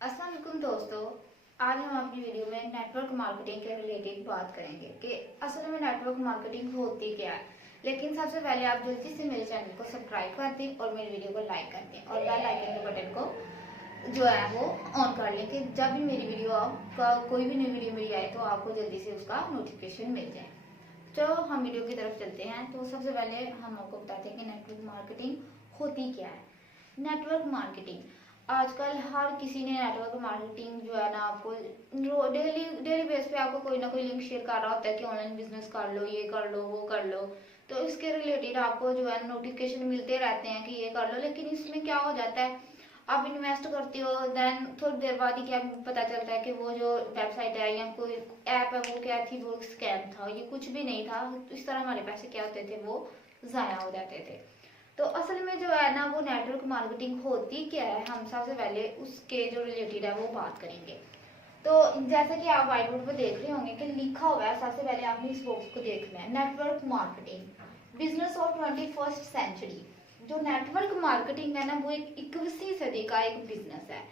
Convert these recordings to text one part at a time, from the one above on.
अस्सलाम वालेकुम दोस्तों। आज हम अपनी वीडियो में नेटवर्क मार्केटिंग के रिलेटेड बात करेंगे कि असल में नेटवर्क मार्केटिंग होती क्या है। लेकिन सबसे पहले आप जल्दी से मेरे चैनल को सब्सक्राइब कर दें और मेरी वीडियो को लाइक कर दें और बेल आइकन के बटन को जो है वो ऑन कर लें कि जब भी मेरी वीडियो आपका कोई भी नई वीडियो मेरी आए तो आपको जल्दी से उसका नोटिफिकेशन मिल जाए। तो हम वीडियो की तरफ चलते हैं। तो सबसे पहले हम आपको बताते हैं कि नेटवर्क मार्केटिंग होती क्या है। नेटवर्क मार्केटिंग आजकल हर किसी ने नेटवर्क मार्केटिंग जो है ना आपको डेली डेली बेस पे आपको कोई ना कोई लिंक शेयर कर रहा होता है कि ऑनलाइन बिजनेस कर लो, ये कर लो, वो कर लो। तो इसके रिलेटेड आपको जो है नोटिफिकेशन मिलते रहते हैं कि ये कर लो। लेकिन इसमें क्या हो जाता है, आप इन्वेस्ट करते हो, देन थोड़ी देर बाद ही क्या पता चलता है कि वो जो वेबसाइट है या कोई ऐप है वो क्या थी, वो स्कैम था, ये कुछ भी नहीं था। तो इस तरह हमारे पैसे क्या होते थे, वो जाया हो जाते थे। तो असल में जो है ना वो नेटवर्क मार्केटिंग होती क्या है, हम सबसे पहले उसके जो रिलेटेड है वो बात करेंगे। तो जैसा कि आप व्हाइट बोर्ड पर देख रहे होंगे कि लिखा हुआ है, सबसे पहले आपने इस बॉक्स को देखना है, network marketing business of 21st century. जो नेटवर्क मार्केटिंग है ना वो एक 21वीं सदी का एक बिजनेस है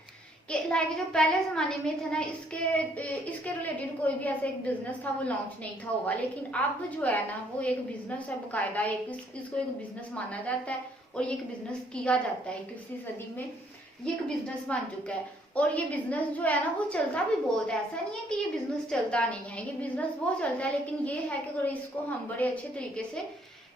कि लाइक जो पहले जमाने में थे ना इसके इसके रिलेटेड कोई भी ऐसा एक बिजनेस था वो लॉन्च नहीं था हुआ। लेकिन अब जो है ना वो एक बिजनेस है बकायदा, इसको एक बिजनेस माना जाता है और ये एक बिजनेस किया जाता है। 21वीं सदी में ये एक बिजनेस बन चुका है और ये बिजनेस जो है ना वो चलता भी बहुत है। ऐसा नहीं है कि ये बिजनेस चलता नहीं है, ये बिजनेस बहुत चलता है। लेकिन ये है कि अगर इसको हम बड़े अच्छे तरीके से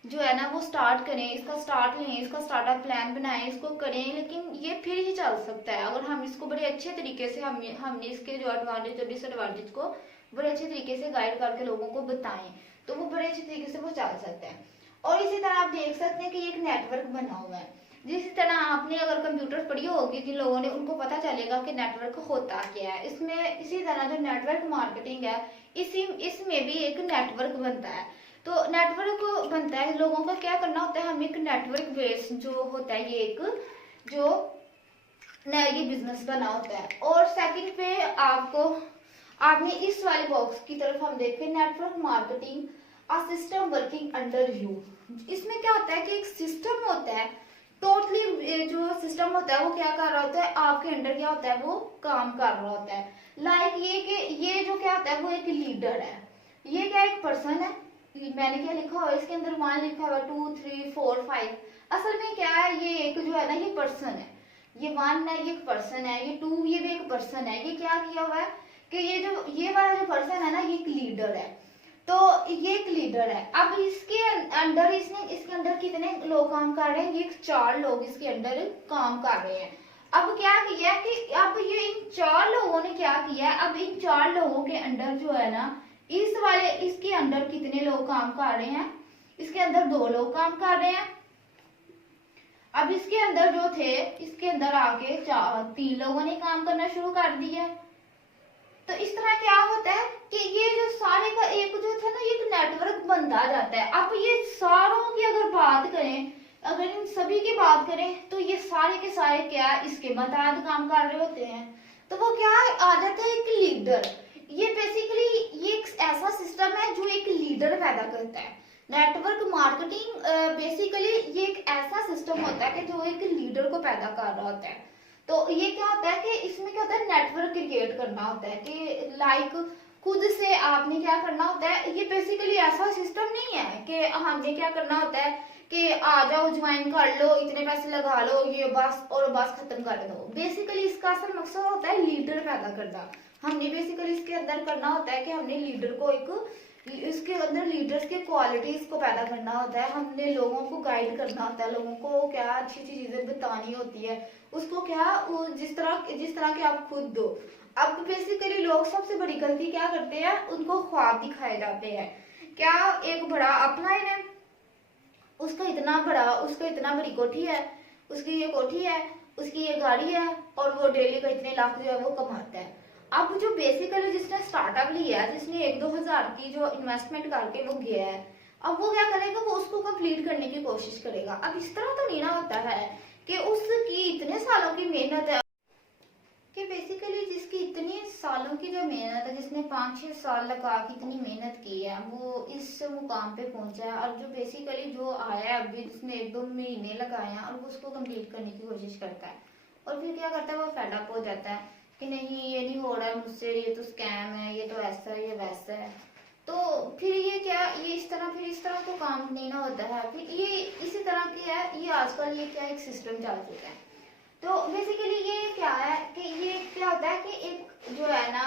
जो है ना वो स्टार्ट करें, इसका स्टार्ट लें, इसका स्टार्टअप प्लान बनाएं, इसको करें, लेकिन ये फिर ही चल सकता है अगर हम इसको बड़े अच्छे तरीके से हमने इसके जो एडवांटेज और डिसएडवांटेज को बड़े अच्छे तरीके से गाइड करके लोगों को बताएं तो वो बड़े अच्छे तरीके से वो चल सकता है। और इसी तरह आप देख सकते हैं कि एक नेटवर्क बना हुआ है। जिस तरह आपने अगर कंप्यूटर पढ़ी होगी जिन लोगों ने, उनको पता चलेगा कि नेटवर्क होता क्या है। इसमें इसी तरह जो नेटवर्क मार्केटिंग है इसमें भी एक नेटवर्क बनता है। तो नेटवर्क बनता है, लोगों का क्या करना होता है, हमें एक नेटवर्क बेस जो होता है ये एक जो नया ये बिजनेस बना होता है। और सेकंड पे आपको आपने इस वाले बॉक्स की तरफ हम देखें, network marketing a system working under you. इसमें क्या होता है कि एक सिस्टम होता है, टोटली जो सिस्टम होता है वो क्या कर रहा होता है, आपके अंडर क्या होता है वो काम कर रहा होता है। लाइक ये कि ये जो क्या होता है वो एक लीडर है। ये क्या एक पर्सन है, मैंने क्या लिखा हुआ है इसके अंदर, 1 लिखा हुआ, 2 3 4 5। असल में क्या है, ये एक जो है ना ये पर्सन है, ये 1 है ये एक पर्सन है, ये 2 ये भी एक पर्सन है। ये क्या किया हुआ है कि ये वाला जो पर्सन है ना ये एक लीडर है। तो ये एक लीडर है। अब इसके अंडर इसके अंदर कितने लोग काम कर रहे हैं, ये 4 लोग इसके अंदर काम कर रहे हैं। अब क्या किया कि अब ये इन 4 लोगों ने क्या किया, अब इन 4 लोगों के अंडर जो है ना इसके अंदर कितने लोग काम कर रहे हैं, इसके अंदर 2 लोग काम कर रहे हैं। अब इसके अंदर जो थे इसके अंदर आके 3 लोगों ने काम करना शुरू कर दिया। तो इस तरह क्या होता है कि ये जो सारे का एक जो था ना एक नेटवर्क बनता जाता है। अब ये सारों की अगर बात करें, अगर इन सभी की बात करें तो ये सारे के सारे क्या इसके मुताबिक काम कर रहे होते हैं। तो वो क्या आ जाता है एक लीडर। ये बेसिकली ये एक ऐसा सिस्टम है जो एक लीडर पैदा करता है। नेटवर्क मार्केटिंग बेसिकली ये एक ऐसा सिस्टम होता है कि जो एक लीडर को पैदा कर रहा होता है। तो ये क्या होता है कि इसमें क्या होता है, नेटवर्क क्रिएट करना होता है कि लाइक खुद से आपने क्या करना होता है। ये बेसिकली ऐसा सिस्टम नहीं है कि हमने क्या करना होता है कि आ जाओ ज्वाइन कर लो, इतने पैसे लगा लो, ये बस और बस खत्म कर दो। बेसिकली इसका असल मकसद होता है लीडर पैदा करना। हमने बेसिकली इसके अंदर करना होता है कि हमने लीडर को इसके अंदर लीडर्स के क्वालिटीज को पैदा करना होता है। हमने लोगों को गाइड करना होता है, लोगों को क्या अच्छी अच्छी चीजें बतानी होती है, उसको क्या जिस तरह के आप खुद दो। अब बेसिकली लोग सबसे बड़ी गलती क्या करते हैं, उनको ख्वाब दिखाए जाते हैं। क्या एक बड़ा अपलाइन है, उसका इतना बड़ी कोठी है, उसकी ये कोठी है, उसकी ये गाड़ी है और वो डेली का इतने लाख जो है वो कमाता है। अब जो बेसिकली जिसने स्टार्टअप लिया है, जिसने 1-2 हजार की जो इन्वेस्टमेंट करके वो गया है, अब वो क्या करेगा, वो उसको कंप्लीट करने की कोशिश करेगा। अब इस तरह तो नहीं ना होता है कि उसकी इतने सालों की मेहनत है, कि बेसिकली जिसकी इतनी सालों की जो मेहनत है, जिसने 5-6 साल लगा के इतनी मेहनत की है, वो इस मुकाम पे पहुंचा है। और जो बेसिकली जो आया है अभी जिसने 1-2 महीने लगाए हैं और वो उसको कंप्लीट करने की कोशिश करता है और फिर क्या करता है वो फेड अप हो जाता है कि नहीं ये नहीं हो रहा है मुझसे, ये तो स्कैम है, ये तो ऐसा है, ये वैसा है, तो फिर ये क्या, ये इस तरह तो काम नहीं ना होता है। फिर ये इसी तरह की है, ये आजकल ये क्या एक सिस्टम चल चुका है। तो बेसिकली ये क्या है कि ये क्या होता है कि एक जो है ना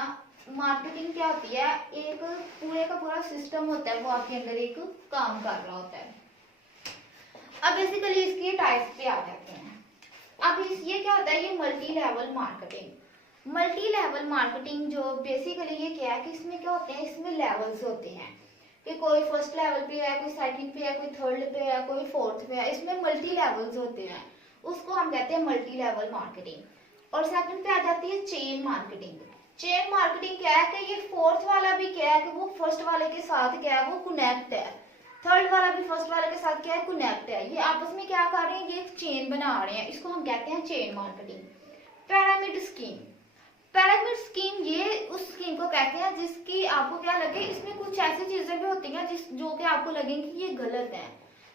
मार्केटिंग क्या होती है, एक पूरे का पूरा सिस्टम होता है, वो आपके अंदर एक काम कर रहा होता है। अब बेसिकली इसके टाइप्स पे आ जाते हैं। अब ये क्या होता है, ये multi level marketing. Multi level marketing जो बेसिकली ये क्या है कि इसमें क्या होते हैं, इसमें लेवल्स होते हैं कि कोई फर्स्ट लेवल पे है, कोई सेकंड पे है, कोई थर्ड पे है, कोई फोर्थ पे है, इसमें मल्टी लेवल्स होते हैं, उसको हम कहते हैं मल्टी लेवल मार्केटिंग। और सेकंड पे आ जाती है चेन मार्केटिंग। चेन मार्केटिंग क्या है कि ये फोर्थ वाला भी क्या है कि वो फर्स्ट वाले के साथ क्या है, वो कनेक्ट है, थर्ड वाला भी फर्स्ट वाले के साथ क्या है, कनेक्ट है, ये आपस में क्या कर रहे हैं, ये एक चेन बना रहे हैं, इसको हम कहते हैं chain marketing. Pyramid scheme, pyramid scheme ये उस स्कीम को कहते हैं जिसकी आपको क्या लगे, इसमें कुछ ऐसी चीजें भी होती हैं जिस जो कि आपको लगेंगी कि ये गलत है,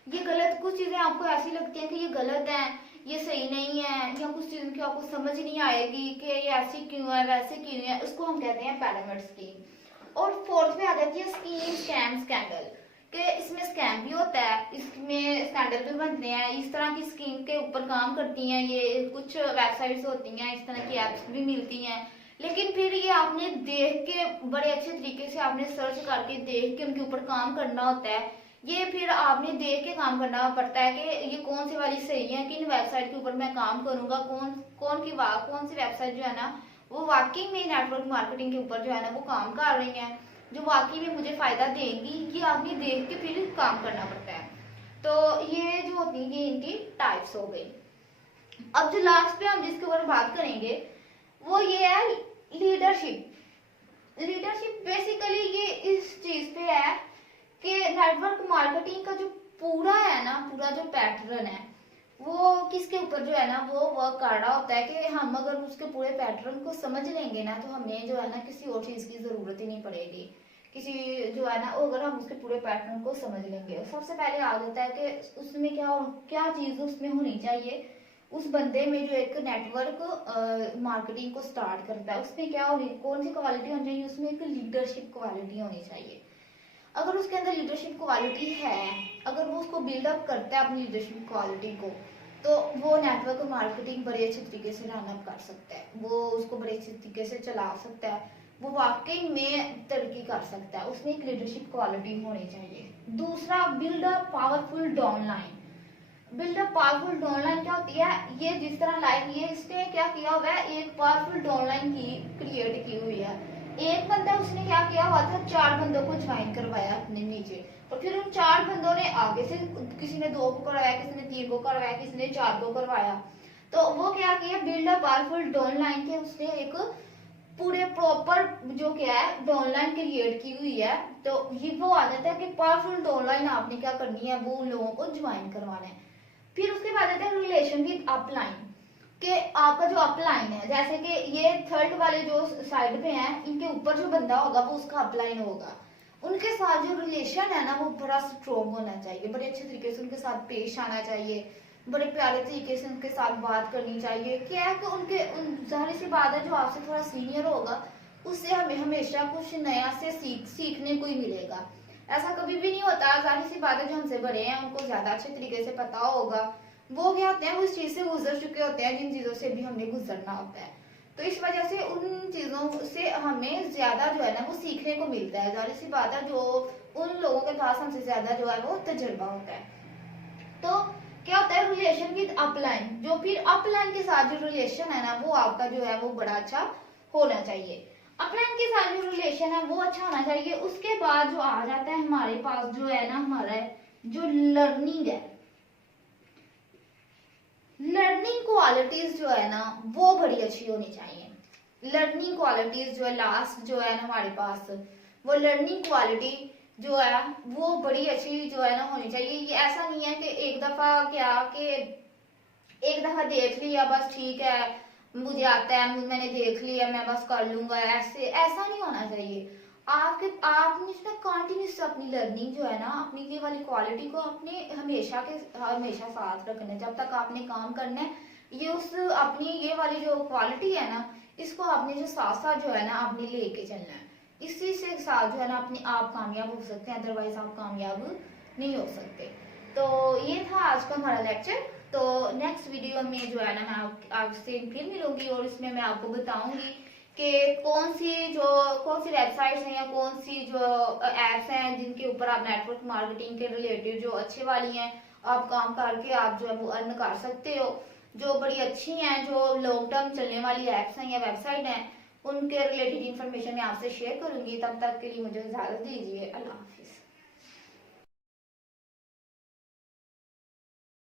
ये गलत, कुछ चीजें आपको ऐसी लगती हैं कि ये गलत है, ये सही नहीं है, या कुछ चीजों की आपको समझ नहीं आएगी कि ये ऐसी क्यों है, वैसे क्यों है, उसको हम कहते हैं पिरामिड स्कीम। और फोर्थ पे आ जाती है स्कीम, स्कैम, स्कैंडल, कि इसमें स्कैम भी होता है, इसमें स्कैंडल भी बनते हैं, इस तरह की स्कीम के ऊपर काम करती हैं ये, कुछ वेबसाइट्स होती हैं, इस तरह की एप्स भी मिलती हैं, लेकिन फिर ये आपने देख के बड़े अच्छे तरीके से आपने सर्च करके देख के उनके ऊपर काम करना होता है। ये फिर आपने देख के काम करना पड़ता है कि ये कौन सी वाली सही है, किन वेबसाइट के ऊपर मैं काम करूंगा, कौन सी वेबसाइट जो है ना वो वाकई में नेटवर्क मार्केटिंग के ऊपर जो है ना वो काम कर रही है, जो वाकई में मुझे फायदा देंगी, ये आपने देख के फिर काम करना पड़ता है। तो ये जो होती है ये इनकी टाइप्स हो गई। अब जो लास्ट पे हम जिसके ऊपर बात करेंगे वो ये है लीडरशिप। लीडरशिप बेसिकली ये इस चीज पे है कि नेटवर्क मार्केटिंग का जो पूरा है ना, पूरा जो पैटर्न है वो किसके ऊपर जो है ना वो वर्क कर रहा होता है कि हम अगर उसके पूरे पैटर्न को समझ लेंगे ना तो हमें जो है ना किसी और चीज की जरूरत ही नहीं पड़ेगी, किसी जो है ना अगर हम उसके पूरे पैटर्न को समझ लेंगे। सबसे पहले आ जाता है कि उसमें क्या क्या चीज उसमें होनी चाहिए, उस बंदे में जो एक नेटवर्क मार्केटिंग को स्टार्ट करता है उसमें क्या होनी, कौन सी क्वालिटी होनी चाहिए, उसमें एक लीडरशिप क्वालिटी होनी चाहिए। अगर उसके अंदर लीडरशिप क्वालिटी है, अगर वो उसको बिल्डअप करता है अपनी लीडरशिप क्वालिटी को, तो वो नेटवर्क मार्केटिंग बड़े अच्छे तरीके से रन अप कर सकता है, वो उसको बड़े अच्छे तरीके से चला सकता है, वो वाकई में तरक्की कर सकता है, उसमें एक लीडरशिप क्वालिटी होनी चाहिए। दूसरा, build a powerful downline. Build a powerful downline क्या होती है, ये जिस तरह लाइन, ये इसने क्या किया हुआ है, एक पावरफुल डाउनलाइन की क्रिएट की हुई है। एक बंदा उसने क्या किया हुआ था, 4 बंदों को ज्वाइन करवाया अपने नीचे, और फिर उन 4 बंदों ने आगे से, किसी ने 2 को करवाया, किसी ने 3 को करवाया, किसी ने 4 को करवाया। तो वो क्या किया, बिल्ड अ पावरफुल डाउनलाइन के उसने एक पूरे प्रॉपर जो क्या है डाउनलाइन क्रिएट की हुई है। तो ये वो आ जाता है कि पावरफुल डाउनलाइन आपने क्या करनी है, वो उन लोगों को ज्वाइन करवाना है। फिर उसके बाद आता है रिलेशन विद अपलाइन, कि आपका जो अपलाइन है, जैसे कि ये थर्ड वाले जो साइड पे हैं इनके ऊपर जो बंदा होगा वो उसका अपलाइन होगा, उनके साथ जो रिलेशन है ना वो बड़ा स्ट्रॉन्ग होना चाहिए, बड़े अच्छे तरीके से उनके साथ पेश आना चाहिए, बड़े प्यारे तरीके से उनके साथ बात करनी चाहिए। क्या है कि उनके जाहिर सी बात है जो आपसे थोड़ा सीनियर होगा उससे हमें हमेशा कुछ नया से सीखने को ही मिलेगा। ऐसा कभी भी नहीं होता, जाहिर सी बात है जो हमसे बड़े हैं उनको ज्यादा अच्छे तरीके से पता होगा, वो क्या होते हैं वो इस चीज से गुजर चुके होते हैं जिन चीजों से भी हमें गुजरना होता है। तो इस वजह से उन चीजों से हमें ज्यादा जो है ना वो सीखने को मिलता है, जाहिर सी बात है जो उन लोगों के पास हमसे ज्यादा जो है वो तजुर्बा होता है। तो क्या होता है रिलेशन विद अपलाइन, जो फिर अपलाइन के साथ जो रिलेशन है ना वो आपका जो है वो बड़ा अच्छा होना चाहिए, अपलाइन के साथ जो रिलेशन है वो अच्छा होना चाहिए। उसके बाद जो आ जाता है हमारे पास जो है ना हमारा जो लर्निंग है, लर्निंग क्वालिटीज जो है ना वो बड़ी अच्छी होनी चाहिए। लर्निंग क्वालिटीज जो है लास्ट जो है ना हमारे पास, वो लर्निंग क्वालिटी जो है वो बड़ी अच्छी जो है ना होनी चाहिए। ये ऐसा नहीं है कि एक दफा क्या कि एक दफा देख लिया बस ठीक है मुझे आता है, मैंने देख लिया मैं बस कर लूंगा, ऐसे ऐसा नहीं होना चाहिए। आपने ना कंटिन्यूस अपनी लर्निंग जो है ना अपनी ये वाली क्वालिटी को अपने हमेशा साथ रखना है, जब तक आपने काम करना है। ये उस अपनी ये वाली जो क्वालिटी है ना इसको आपने जो साथ साथ जो है ना आपने लेके चलना है। इसी से साथ जो है ना अपने आप कामयाब हो सकते हैं, अदरवाइज आप कामयाब नहीं हो सकते। तो ये था आज का हमारा लेक्चर। तो नेक्स्ट वीडियो में जो है ना मैं आपसे फिर मिलूंगी और इसमें मैं आपको बताऊंगी कि कौन सी वेबसाइट्स हैं या कौन सी जो एप्स हैं जिनके ऊपर आप नेटवर्क मार्केटिंग के रिलेटेड जो अच्छे वाली हैं आप काम करके आप जो है वो अर्न कर सकते हो, जो बड़ी अच्छी हैं, जो लॉन्ग टर्म चलने वाली एप्स हैं या वेबसाइट हैं, उनके रिलेटेड इन्फॉर्मेशन मैं आपसे शेयर करूंगी। तब तक के लिए मुझे इजाजत दीजिए। अल्लाह हाफिज।